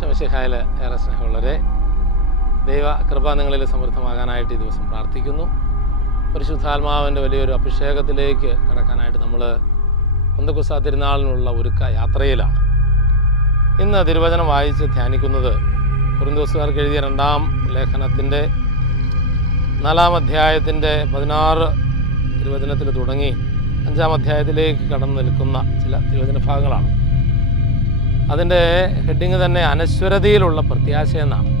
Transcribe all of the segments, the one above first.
ശമശിഹായിൽ ഏറെ സ്നേഹമുള്ളവരെ ദൈവ കൃപ നിങ്ങളിൽ സമൃദ്ധമാകാനായിട്ട് ഈ ദിവസം പ്രാർത്ഥിക്കുന്നു. പരിശുദ്ധാത്മാവിന്റെ വലിയൊരു അഭിഷേകത്തിലേക്ക് കടക്കാനായിട്ട് നമ്മൾ പന്തക്കുസ തിരുനാളിനുള്ള ഒരുക്ക യാത്രയിലാണ്. ഇന്ന് തിരുവചനം വായിച്ച് ധ്യാനിക്കുന്നത് കുറുന്തോസുകാർക്ക് എഴുതിയ രണ്ടാം ലേഖനത്തിന്റെ നാലാം അധ്യായത്തിന്റെ പതിനാറ് തിരുവചനത്തിൽ തുടങ്ങി അഞ്ചാം അധ്യായത്തിലേക്ക് കടന്നു നിൽക്കുന്ന ചില തിരുവചന ഭാഗങ്ങളാണ്. അതിന്റെ ഹെഡിങ് തന്നെ അനശ്വരതയിലുള്ള പ്രത്യാശ എന്നാണ്.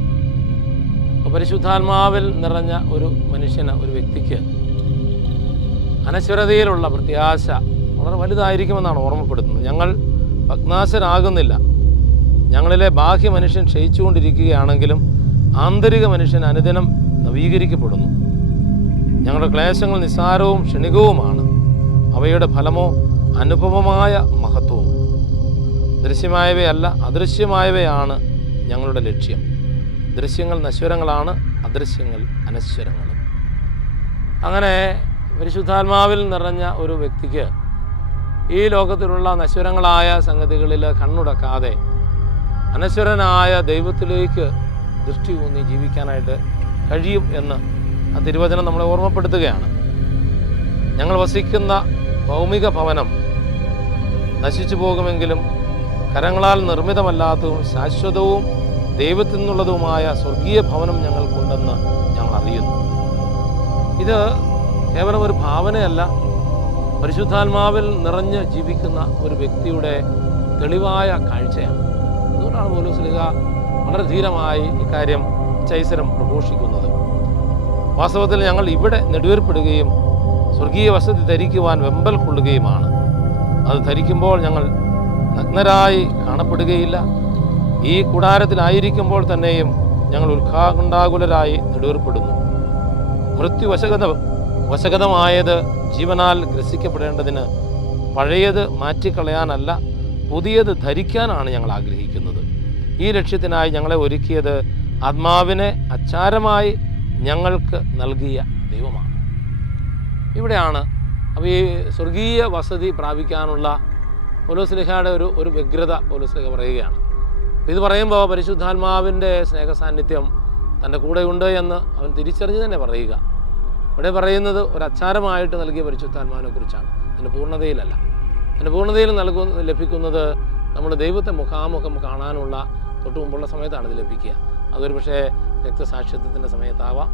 പരിശുദ്ധാത്മാവിൽ നിറഞ്ഞ ഒരു മനുഷ്യന് ഒരു വ്യക്തിക്ക് അനശ്വരതയിലുള്ള പ്രത്യാശ വളരെ വലുതായിരിക്കുമെന്നാണ് ഓർമ്മപ്പെടുത്തുന്നത്. ഞങ്ങൾ ഭഗ്നാശരാകുന്നില്ല ഞങ്ങളിലെ ബാഹ്യ മനുഷ്യൻ ക്ഷയിച്ചുകൊണ്ടിരിക്കുകയാണെങ്കിലും ആന്തരിക മനുഷ്യൻ അനുദിനം നവീകരിക്കപ്പെടുന്നു. ഞങ്ങളുടെ ക്ലേശങ്ങൾ നിസ്സാരവും ക്ഷണികവുമാണ്. അവയുടെ ഫലമോ അനുഭവമായ മഹത്വവും. ദൃശ്യമായവയല്ല അദൃശ്യമായവയാണ് ഞങ്ങളുടെ ലക്ഷ്യം. ദൃശ്യങ്ങൾ നശ്വരങ്ങളാണ് അദൃശ്യങ്ങൾ അനശ്വരങ്ങളും. അങ്ങനെ പരിശുദ്ധാത്മാവിൽ നിറഞ്ഞ ഒരു വ്യക്തിക്ക് ഈ ലോകത്തിലുള്ള നശ്വരങ്ങളായ സംഗതികളിൽ കണ്ണുടക്കാതെ അനശ്വരനായ ദൈവത്തിലേക്ക് ദൃഷ്ടി ഊന്നി ജീവിക്കാനായിട്ട് കഴിയും എന്ന് ആ തിരുവചനം നമ്മളെ ഓർമ്മപ്പെടുത്തുകയാണ്. ഞങ്ങൾ വസിക്കുന്ന ഭൗമിക ഭവനം നശിച്ചു പോകുമെങ്കിലും കരങ്ങളാൽ നിർമ്മിതമല്ലാത്തതും ശാശ്വതവും ദൈവത്തിൽ നിന്നുള്ളതുമായ സ്വർഗീയ ഭവനം ഞങ്ങൾക്കുണ്ടെന്ന് ഞങ്ങൾ അറിയുന്നു. ഇത് കേവലം ഒരു ഭാവനയല്ല. പരിശുദ്ധാത്മാവിൽ നിറഞ്ഞ് ജീവിക്കുന്ന ഒരു വ്യക്തിയുടെ തെളിവായ കാഴ്ചയാണ്. അതുകൊണ്ടാണ് പോലും ശ്രീക വളരെ ധീരമായി ഇക്കാര്യം ചൈസരം പ്രഘോഷിക്കുന്നത്. വാസ്തവത്തിൽ ഞങ്ങൾ ഇവിടെ നെടുവേർപ്പെടുകയും സ്വർഗീയ വസതി ധരിക്കുവാൻ വെമ്പൽ കൊള്ളുകയുമാണ്. അത് ധരിക്കുമ്പോൾ ഞങ്ങൾ നഗ്നരായി കാണപ്പെടുകയില്ല. ഈ കൂടാരത്തിലായിരിക്കുമ്പോൾ തന്നെയും ഞങ്ങൾ ഉത്കാകുണ്ടാകുലരായി നെടുവേർപ്പെടുന്നു. മൃത്യു വശകതമായത് ജീവനാൽ ഗ്രസിക്കപ്പെടേണ്ടതിന് പഴയത് മാറ്റിക്കളയാനല്ല പുതിയത് ധരിക്കാനാണ് ഞങ്ങൾ ആഗ്രഹിക്കുന്നത്. ഈ ലക്ഷ്യത്തിനായി ഞങ്ങളെ ഒരുക്കിയത് ആത്മാവിനെ അച്ചാരമായി ഞങ്ങൾക്ക് നൽകിയ ദൈവമാണ്. ഇവിടെയാണ് അപ്പോൾ ഈ സ്വർഗീയ വസതി പ്രാപിക്കാനുള്ള പോലോസ്ലിഹയുടെ ഒരു ഒരു വ്യഗ്രത പോലോസ്ലിഹ പറയുകയാണ്. ഇത് പറയുമ്പോൾ പരിശുദ്ധാത്മാവിന്റെ സ്നേഹ സാന്നിധ്യം തന്റെ കൂടെയുണ്ട് എന്ന് അവൻ തിരിച്ചറിഞ്ഞ് തന്നെ പറയുക. ഇവിടെ പറയുന്നത് ഒരു അച്ചാരമായിട്ട് നൽകിയ പരിശുദ്ധാത്മാവിനെ കുറിച്ചാണ്. അതിന്റെ പൂർണതയിലല്ല. അതിന്റെ പൂർണതയിൽ നൽകുന്ന ലഭിക്കുന്നത് നമ്മൾ ദൈവത്തെ മുഖാമുഖം കാണാനുള്ള തൊട്ട് മുമ്പുള്ള സമയത്താണ് ഇത് ലഭിക്കുക. അതൊരു പക്ഷേ രക്തസാക്ഷിത്വത്തിന്റെ സമയത്താവാം.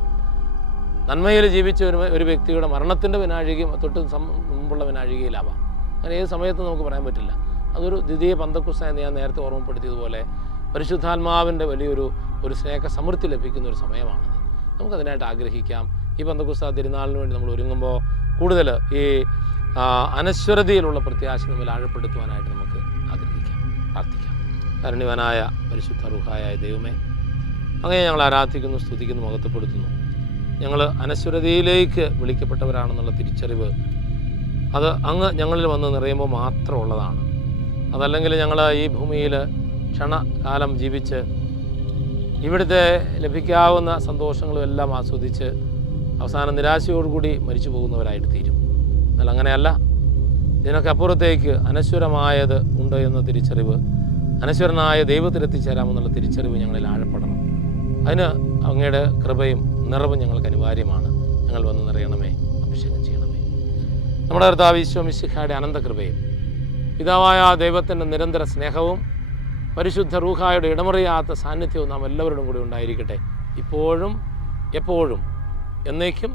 നന്മയിൽ ജീവിച്ച ഒരു ഒരു വ്യക്തിയുടെ മരണത്തിന്റെ വിനാഴികയും തൊട്ട് മുമ്പുള്ള വിനാഴികയിലാവാം. അങ്ങനെ ഏത് സമയത്തും നമുക്ക് പറയാൻ പറ്റില്ല. അതൊരു ദ്വിതീയ പന്തക്കുസ്ത എന്ന് ഞാൻ നേരത്തെ ഓർമ്മപ്പെടുത്തിയതുപോലെ പരിശുദ്ധാത്മാവിന്റെ വലിയൊരു ഒരു സ്നേഹ സമൃദ്ധി ലഭിക്കുന്ന ഒരു സമയമാണത്. നമുക്കതിനായിട്ട് ആഗ്രഹിക്കാം. ഈ പന്തക്കുസ്ത തിരുനാളിന് വേണ്ടി നമ്മൾ ഒരുങ്ങുമ്പോൾ കൂടുതൽ ഈ അനശ്വരതയിലുള്ള പ്രത്യാശ നമ്മൾ ആഴപ്പെടുത്തുവാനായിട്ട് നമുക്ക് ആഗ്രഹിക്കാം പ്രാർത്ഥിക്കാം. കരുണ്യവനായ പരിശുദ്ധ റുഹായ ദൈവമേ അങ്ങനെ ഞങ്ങൾ ആരാധിക്കുന്നു സ്തുതിക്കുന്നു മഹത്വപ്പെടുത്തുന്നു. ഞങ്ങൾ അനശ്വരതയിലേക്ക് വിളിക്കപ്പെട്ടവരാണെന്നുള്ള തിരിച്ചറിവ് അത് അങ്ങ് ഞങ്ങളിൽ വന്ന് നിറയുമ്പോൾ മാത്രമുള്ളതാണ്. അതല്ലെങ്കിൽ ഞങ്ങൾ ഈ ഭൂമിയിൽ ക്ഷണകാലം ജീവിച്ച് ഇവിടുത്തെ ലഭിക്കാവുന്ന സന്തോഷങ്ങളും എല്ലാം ആസ്വദിച്ച് അവസാനം നിരാശയോടുകൂടി മരിച്ചു പോകുന്നവരായിട്ട് തീരും. എന്നാൽ അങ്ങനെയല്ല. ഇതിനൊക്കെ അപ്പുറത്തേക്ക് അനശ്വരമായത് ഉണ്ട് എന്ന തിരിച്ചറിവ് അനശ്വരനായ ദൈവത്തിലെത്തിച്ചേരാമെന്നുള്ള തിരിച്ചറിവ് ഞങ്ങളിൽ ആഴപ്പെടണം. അതിന് അങ്ങയുടെ കൃപയും നിറവും ഞങ്ങൾക്ക് അനിവാര്യമാണ്. ഞങ്ങൾ വന്ന് നിറയണമേ അഭിഷേകം ചെയ്യണമേ. നമ്മുടെ കർത്താവ് അനന്ത അനന്തകൃപയും പിതാവായ ദൈവത്തിന്റെ നിരന്തര സ്നേഹവും പരിശുദ്ധ റൂഹായുടെ ഇടമറിയാത്ത സാന്നിധ്യവും നാം എല്ലാവരോടും കൂടി ഉണ്ടായിരിക്കട്ടെ. ഇപ്പോഴും എപ്പോഴും എന്നേക്കും